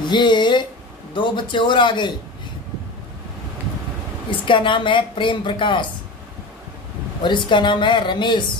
ये दो बच्चे और आ गए। इसका नाम है प्रेम प्रकाश और इसका नाम है रमेश,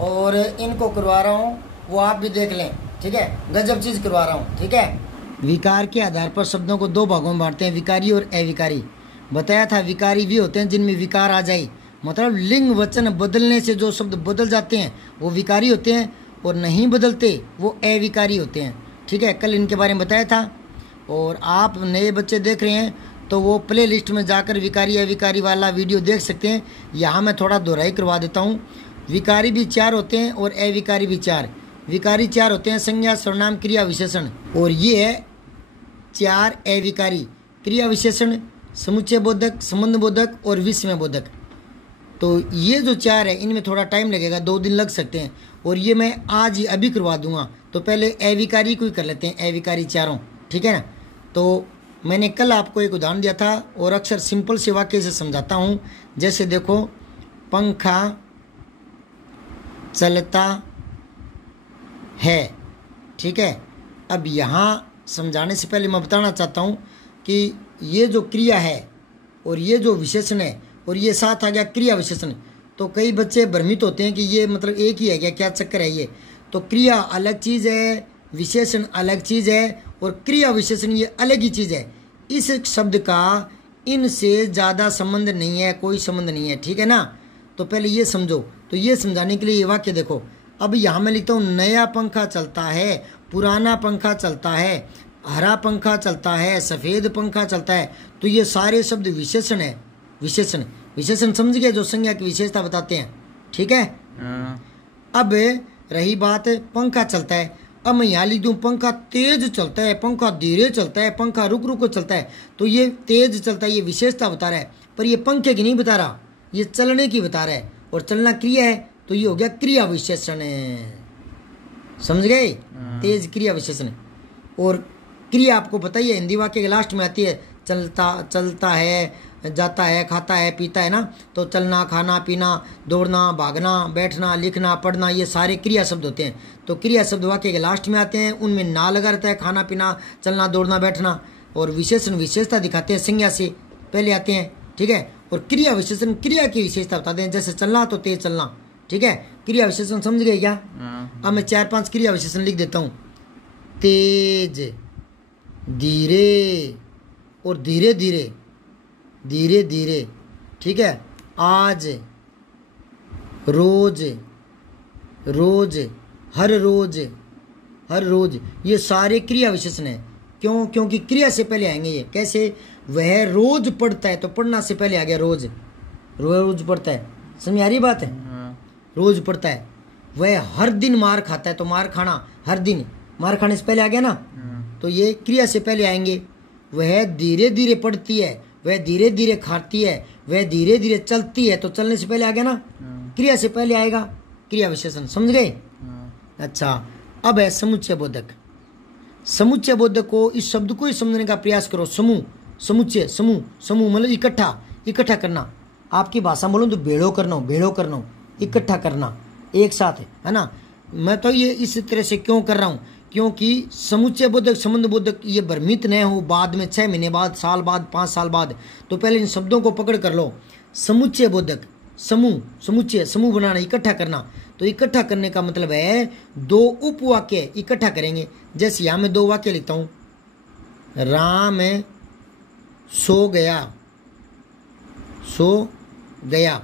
और इनको करवा रहा हूँ, वो आप भी देख लें, ठीक है। गजब चीज करवा रहा हूँ, ठीक है। विकार के आधार पर शब्दों को दो भागों में बांटते हैं, विकारी और अविकारी। बताया था विकारी भी होते हैं जिनमें विकार आ जाए, मतलब लिंग वचन बदलने से जो शब्द बदल जाते हैं वो विकारी होते हैं, और नहीं बदलते वो अविकारी होते हैं, ठीक है। कल इनके बारे में बताया था। और आप नए बच्चे देख रहे हैं तो वो प्ले लिस्ट में जाकर विकारी अविकारी वाला वीडियो देख सकते हैं। यहाँ मैं थोड़ा दोहराई करवा देता हूँ। विकारी भी चार होते हैं और अविकारी भी चार। विकारी चार होते हैं, संज्ञा सर्वनाम क्रिया विशेषण, और ये है चार अविकारी, क्रिया विशेषण, समुच्चय बोधक, संबंध बोधक और विस्मय बोधक। तो ये जो चार है इनमें थोड़ा टाइम लगेगा, 2 दिन लग सकते हैं, और ये मैं आज ही अभी करवा दूंगा। तो पहले अविकारी को ही कर लेते हैं, अविकारी चारों, ठीक है ना। तो मैंने कल आपको एक उदाहरण दिया था और अक्सर सिंपल से वाक्य से समझाता हूँ। जैसे देखो, पंखा चलता है, ठीक है। अब यहाँ समझाने से पहले मैं बताना चाहता हूँ कि ये जो क्रिया है और ये जो विशेषण है और ये साथ आ गया क्रिया विशेषण, तो कई बच्चे भ्रमित होते हैं कि ये मतलब एक ही है क्या चक्कर है ये। तो क्रिया अलग चीज़ है, विशेषण अलग चीज़ है, और क्रिया विशेषण ये अलग ही चीज़ है। इस शब्द का इनसे ज़्यादा संबंध नहीं है, कोई संबंध नहीं है, ठीक है ना। तो पहले ये समझो। तो ये समझाने के लिए ये वाक्य देखो। अब यहाँ मैं लिखता हूँ, नया पंखा चलता है, पुराना पंखा चलता है, हरा पंखा चलता है, सफ़ेद पंखा चलता है। तो ये सारे शब्द विशेषण है, विशेषण। विशेषण समझ गए, जो संज्ञा की विशेषता बताते हैं, ठीक है। अब रही बात पंखा चलता है। अब मैं यहाँ लिख दूँ, पंखा तेज चलता है, पंखा धीरे चलता है, पंखा रुक रुक चलता है। तो ये तेज चलता है, ये विशेषता बता रहा है, पर ये पंखे की नहीं बता रहा, ये चलने की बता रहा है, और चलना क्रिया है, तो ये हो गया क्रिया विशेषण, समझ गए। तेज क्रिया विशेषण। और क्रिया आपको पता ही है, हिंदी वाक्य के लास्ट में आती है, चलता है, जाता है, खाता है, पीता है ना। तो चलना, खाना, पीना, दौड़ना, भागना, बैठना, लिखना, पढ़ना, ये सारे क्रिया शब्द होते हैं। तो क्रिया शब्द वाक्य के लास्ट में आते हैं, उनमें ना लगा रहता है, खाना पीना, चलना, दौड़ना, बैठना। और विशेषण विशेषता दिखाते हैं, संज्ञा से पहले आते हैं, ठीक है। और क्रिया विशेषण क्रिया की विशेषता बताते हैं, जैसे चलना तो तेज चलना, ठीक है। क्रिया विशेषण समझ गए क्या। अब मैं 4-5 क्रिया विशेषण लिख देता हूँ। तेज, धीरे और धीरे धीरे, धीरे धीरे, ठीक है। आज, रोज, रोज, हर रोज, हर रोज, ये सारे क्रिया विशेषण है। क्यों? क्योंकि क्रिया से पहले आएंगे ये। कैसे? वह रोज पढ़ता है, तो पढ़ना से पहले आ गया रोज, रोज पढ़ता है, समझ आ रही बात है। रोज पढ़ता है। वह हर दिन मार खाता है, तो मार खाना, हर दिन, मार खाने से पहले आ गया ना, तो ये क्रिया से पहले आएंगे। वह धीरे धीरे पढ़ती है, वह धीरे धीरे खाती है, वह धीरे धीरे चलती है, तो चलने से पहले आ गया ना, क्रिया से पहले आएगा क्रिया विशेषण, समझ गए। अच्छा, अब है समुच्चय बोधक। समुच्चय बोधक को, इस शब्द को ही समझने का प्रयास करो। समूह, समुच्चय, समूह, समूह मतलब इकट्ठा, इकट्ठा करना। आपकी भाषा बोलो तो भेड़ो करना, भेड़ो करना, इकट्ठा करना, एक साथ, है ना। मैं तो ये इस तरह से क्यों कर रहा हूँ, क्योंकि समुच्चय बोधक, संबंध बोधक, ये भ्रमित न हो बाद में, 6 महीने बाद, साल बाद, 5 साल बाद। तो पहले इन शब्दों को पकड़ कर लो। समुच्चय बोधक, समूह, समुच्चय, समूह बनाना, इकट्ठा करना। तो इकट्ठा करने का मतलब है 2 उपवाक्य इकट्ठा करेंगे। जैसे यहाँ मैं 2 वाक्य लिखता हूँ, राम सो गया, सो गया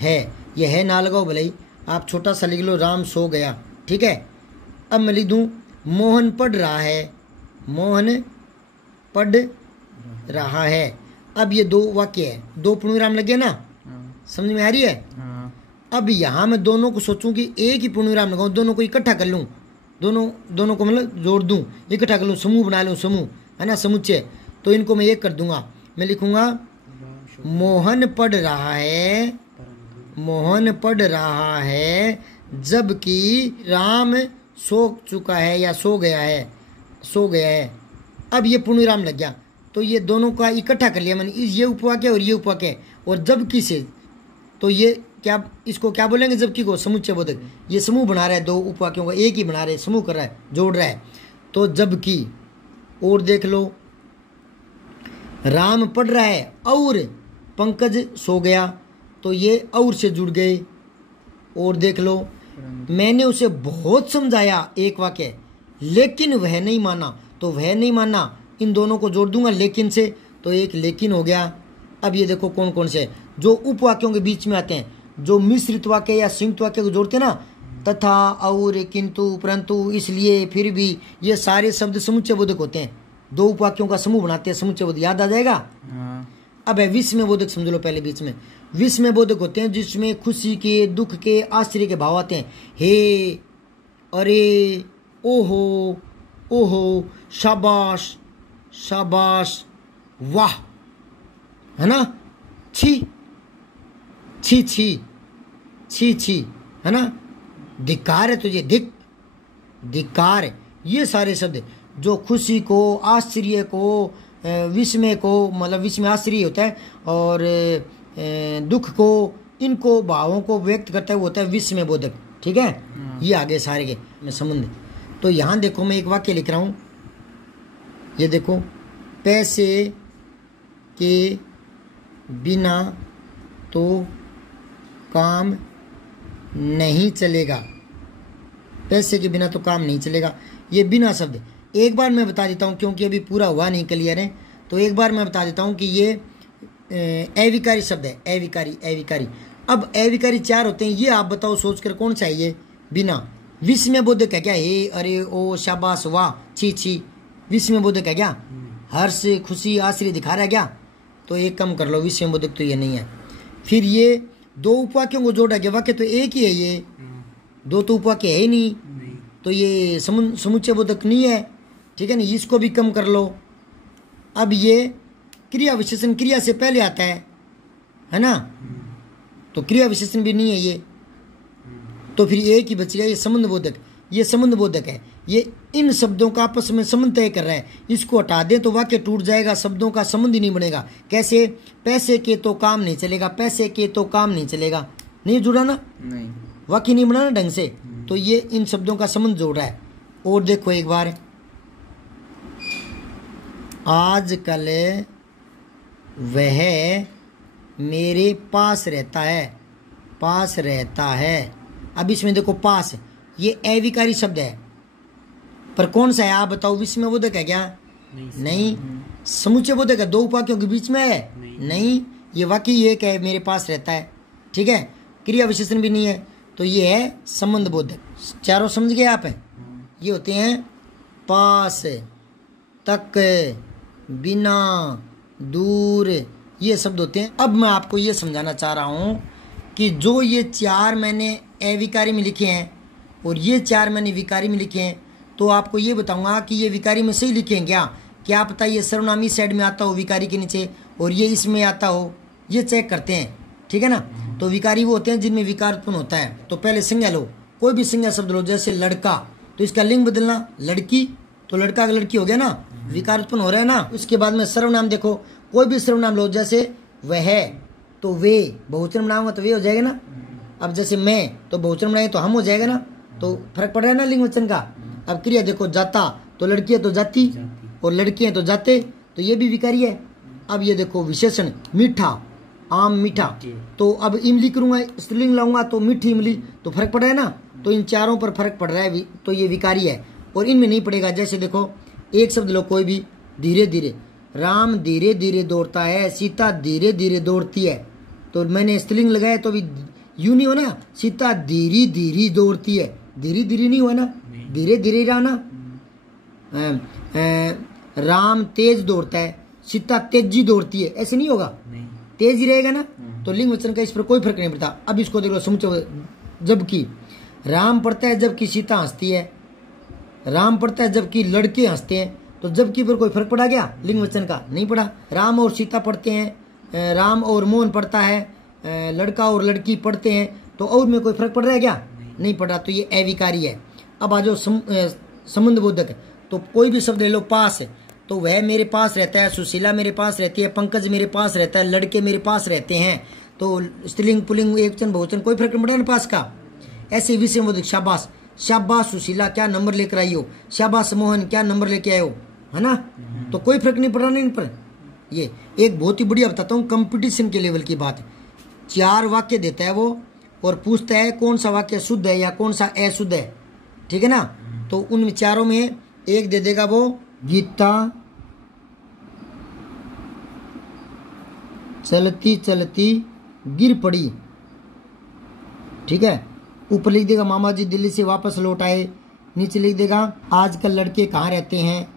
है, यह है ना लगाओ भले, आप छोटा सा लिख लो, राम सो गया, ठीक है। अब मैं लिख दूँ, मोहन पढ़ रहा है, मोहन पढ़ रहा है। अब ये 2 वाक्य है, 2 पूर्णविराम लगे ना, समझ में आ रही है। अब यहाँ मैं दोनों को सोचूं कि एक ही पूर्णविराम लगाऊं, दोनों को इकट्ठा कर लूँ, दोनों को मतलब जोड़ दूँ, इकट्ठा कर लूँ, समूह बना लूँ, समूह, है ना, समुच्चय। तो इनको मैं एक कर दूंगा, मैं लिखूंगा, मोहन पढ़ रहा है, मोहन पढ़ रहा है, जबकि राम सो चुका है या सो गया है, सो गया है। अब ये पूर्णविराम लग गया, तो ये दोनों का इकट्ठा कर लिया मैंने, ये उपवाक्य और ये उपवाक्य, और जबकि से, तो ये क्या, इसको क्या बोलेंगे, जबकि को, समुच्चय बोधक। ये समूह बना रहा है, 2 उपवाक्यों का एक ही बना रहे, समूह कर रहा है, जोड़ रहा है। तो जबकि, और देख लो, राम पढ़ रहा है और पंकज सो गया, तो ये और से जुड़ गए। और देख लो, मैंने उसे बहुत समझाया, एक वाक्य, लेकिन वह नहीं माना, तो वह नहीं माना, इन दोनों को जोड़ दूंगा लेकिन से, तो एक लेकिन हो गया। अब ये देखो कौन कौन से जो उपवाक्यों के बीच में आते हैं, जो मिश्रित वाक्य या संयुक्त वाक्य को जोड़ते हैं ना, तथा, और, किंतु, परंतु, इसलिए, फिर भी, ये सारे शब्द समुच्चय बोधक होते हैं। दो उपवाक्यों का समूह बनाते हैं समुच्चय बोधक, याद आ जाएगा। अब है विस्मय बोधक, समझ लो पहले बीच में। विस्मय बोधक होते हैं जिसमें खुशी के, दुख के, आश्चर्य के भाव आते हैं। हे, अरे, ओहो, ओहो, शाबाश, शाबाश, वाह, है ना, छी, छी छी, छी छी, है ना, धिक्कार है तुझे, धिक्कार, ये सारे शब्द जो खुशी को, आश्चर्य को, विस्मय को, मतलब विस्मय आश्चर्य होता है, और दुख को, इनको भावों को व्यक्त करता है, वो होता है विस्मय बोधक। ठीक है, ये आगे सारे के में संबंध। तो यहाँ देखो मैं एक वाक्य लिख रहा हूँ, ये देखो, पैसे के बिना तो काम नहीं चलेगा, पैसे के बिना तो काम नहीं चलेगा, ये बिना शब्द। एक बार मैं बता देता हूँ क्योंकि अभी पूरा हुआ नहीं, क्लियर है, तो एक बार मैं बता देता हूँ कि ये अविकारी शब्द है, अविकारी, अविकारी। अब अविकारी 4 होते हैं, ये आप बताओ सोचकर कौन सा है ये बिना। विस्मय बोधक है क्या, हे, अरे, ओ, शाबाश, वाह, छी छी, विस्मय बोधक है क्या, हर्ष, खुशी, आश्चर्य दिखा रहा है क्या, तो एक कम कर लो, विस्मय बोधक तो ये नहीं है। फिर ये दो उपवाक्यों को जोड़ा गया, वाक्य तो एक ही है, ये दो तो उपवाक्य है ही नहीं, तो ये समुच्चय बोधक नहीं है। ठीक है ना, इसको भी कम कर लो। अब ये क्रिया विशेषण क्रिया से पहले आता है ना, तो क्रिया विशेषण भी नहीं है ये, तो फिर एक ही बच गया, ये संबंध बोधक। ये संबंध बोधक है, ये इन शब्दों का आपस में संबंध तय कर रहा है। इसको हटा दें तो वाक्य टूट जाएगा, शब्दों का संबंध ही नहीं बनेगा। कैसे, पैसे के तो काम नहीं चलेगा, पैसे के तो काम नहीं चलेगा, नहीं जुड़ा ना, नहीं, वाक्य नहीं बना ना ढंग से, तो ये इन शब्दों का संबंध जोड़ रहा है। और देखो एक बार, आजकल वह मेरे पास रहता है, पास रहता है। अब इसमें देखो पास, ये अविकारी शब्द है, पर कौन सा है आप बताओ, विस्मय बोधक है क्या, नहीं। समुच्चय बोधक है, दो उपवाक्यों के बीच में है, नहीं। ये वाक्य एक है, मेरे पास रहता है। ठीक है, क्रिया विशेषण भी नहीं है, तो ये है संबंध बोधक। चारों समझ गए आप, ये होते हैं पास, तक, बिना, दूर, ये शब्द होते हैं। अब मैं आपको ये समझाना चाह रहा हूँ कि जो ये 4 मैंने अविकारी में लिखे हैं और ये 4 मैंने विकारी में लिखे हैं, तो आपको ये बताऊंगा कि ये विकारी में सही लिखे हैं क्या पता ये सर्वनामी साइड में आता हो विकारी के नीचे और ये इसमें आता हो, ये चेक करते हैं। ठीक है ना, तो विकारी वो होते हैं जिनमें विकार उत्पन्न होता है। तो पहले संज्ञा लो, कोई भी संज्ञा शब्द लो, जैसे लड़का, तो इसका लिंग बदलना, लड़की, तो लड़का का लड़की हो गया ना, विकार उत्पन्न हो रहा है ना। उसके बाद में सर्वनाम देखो, कोई भी सर्वनाम लो, जैसे वह, तो वे, बहुवचन बनाऊंगा तो वे हो जाएगा ना। अब जैसे मैं, तो बहुवचन बनाएंगे तो हम हो जाएगा ना, तो फर्क पड़ रहा है ना लिंग वचन का। अब क्रिया देखो, जाता, तो लड़की है तो जाती, और लड़के हैं तो जाते, तो ये भी विकारी है। अब ये देखो विशेषण, मीठा, आम मीठा, तो अब इमली करूंगा, स्त्रीलिंग लाऊंगा तो मीठी इमली, तो फर्क पड़ रहा है ना। तो इन चारों पर फर्क पड़ रहा है, तो ये विकारी है और इनमें नहीं पड़ेगा। जैसे देखो एक शब्द लो कोई भी, धीरे धीरे, राम धीरे धीरे दौड़ता है, सीता धीरे धीरे दौड़ती है, तो मैंने स्त्रीलिंग लगाया तो भी यूं नहीं हो ना, सीता धीरे धीरे दौड़ती है, धीरे धीरे नहीं हुआ ना, धीरे धीरे रहा ना। राम तेज दौड़ता है, सीता तेजी दौड़ती है, ऐसे नहीं होगा, तेज ही रहेगा ना। तो लिंग वचन का इस पर कोई फर्क नहीं पड़ता। अब इसको देखो समुच्चय, जबकि राम पढ़ता है जबकि सीता हंसती है, राम पढ़ता है जबकि लड़के हंसते हैं, तो जबकि पर कोई फर्क पड़ा क्या लिंग वचन का, नहीं पड़ा। राम और सीता पढ़ते हैं, राम और मोहन पढ़ता है, लड़का और लड़की पढ़ते हैं, तो और में कोई फर्क पड़ रहा है क्या, नहीं पड़ा, तो ये अविकारी है। अब आ जाओ संबंध बोधक, तो कोई भी शब्द ले लो, पास, तो वह मेरे पास रहता है, सुशीला मेरे पास रहती है, पंकज मेरे पास रहता है, लड़के मेरे पास रहते हैं, तो स्त्रीलिंग पुल्लिंग एकवचन बहुवचन कोई फर्क नहीं पड़ा ना पास का। ऐसे विषय बोधक, शाबाश, शाबाश सुशीला क्या नंबर लेकर आई हो, शाबाश मोहन क्या नंबर लेके आए हो, है ना। तो कोई फर्क नहीं पड़ रहा इन पर। ये एक बहुत ही बढ़िया बताता हूँ, कंपटीशन के लेवल की बात है। 4 वाक्य देता है वो और पूछता है कौन सा वाक्य शुद्ध है या कौन सा अशुद्ध है, ठीक है ना। तो उन विचारों में एक दे देगा वो गीता चलती चलती गिर पड़ी, ठीक है। ऊपर लिख देगा मामा जी दिल्ली से वापस लौट आए। नीचे लिख देगा आजकल लड़के कहाँ रहते हैं,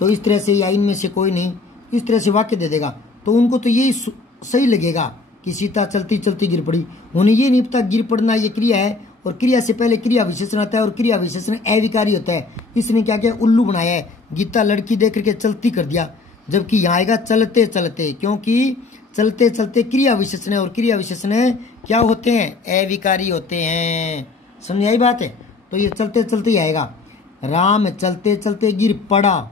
तो इस तरह से या इनमें से कोई नहीं, इस तरह से वाक्य दे देगा। तो उनको तो यही सही लगेगा कि सीता चलती चलती गिर पड़ी। उन्हें ये नहीं पता गिर पड़ना ये क्रिया है और क्रिया से पहले क्रिया विशेषण आता है और क्रिया विशेषण अविकारी होता है। इसने क्या किया, उल्लू बनाया है। गीता लड़की देख करके चलती कर दिया, जबकि यहाँ आएगा चलते चलते, क्योंकि चलते चलते क्रिया विशेषण है और क्रिया विशेषण क्या होते हैं, अविकारी होते हैं। समझ आई बात है। तो ये चलते चलते ही आएगा। राम चलते चलते गिर पड़ा,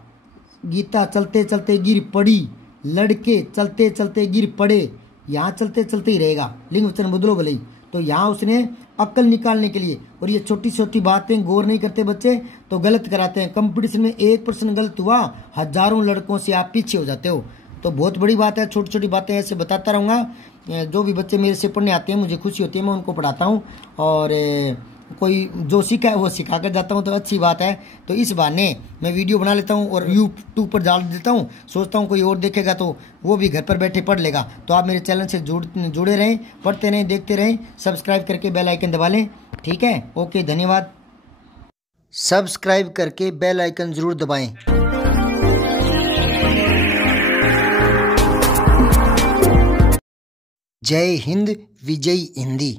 गीता चलते चलते गिर पड़ी, लड़के चलते चलते गिर पड़े। यहाँ चलते चलते ही रहेगा, लिंग वचन बदलो भले ही। तो यहाँ उसने अक्ल निकालने के लिए, और ये छोटी छोटी बातें गौर नहीं करते बच्चे तो गलत कराते हैं। कंपटीशन में 1% गलत हुआ, हजारों लड़कों से आप पीछे हो जाते हो। तो बहुत बड़ी बात है, छोटी छोटी बातें ऐसे बताता रहूँगा। जो भी बच्चे मेरे से पढ़ने आते हैं मुझे खुशी होती है, मैं उनको पढ़ाता हूँ और कोई जो सीखा है वो सिखा कर जाता हूँ, तो अच्छी बात है। तो इस बहाने मैं वीडियो बना लेता हूँ और यूट्यूब पर डाल देता हूँ। सोचता हूँ कोई और देखेगा तो वो भी घर पर बैठे पढ़ लेगा। तो आप मेरे चैनल से जुड़े रहें, पढ़ते रहें, देखते रहें, सब्सक्राइब करके बेल आइकन दबा लें, ठीक है। ओके, धन्यवाद। सब्सक्राइब करके बेल आइकन जरूर दबाएं। जय हिंद, विजय हिंदी।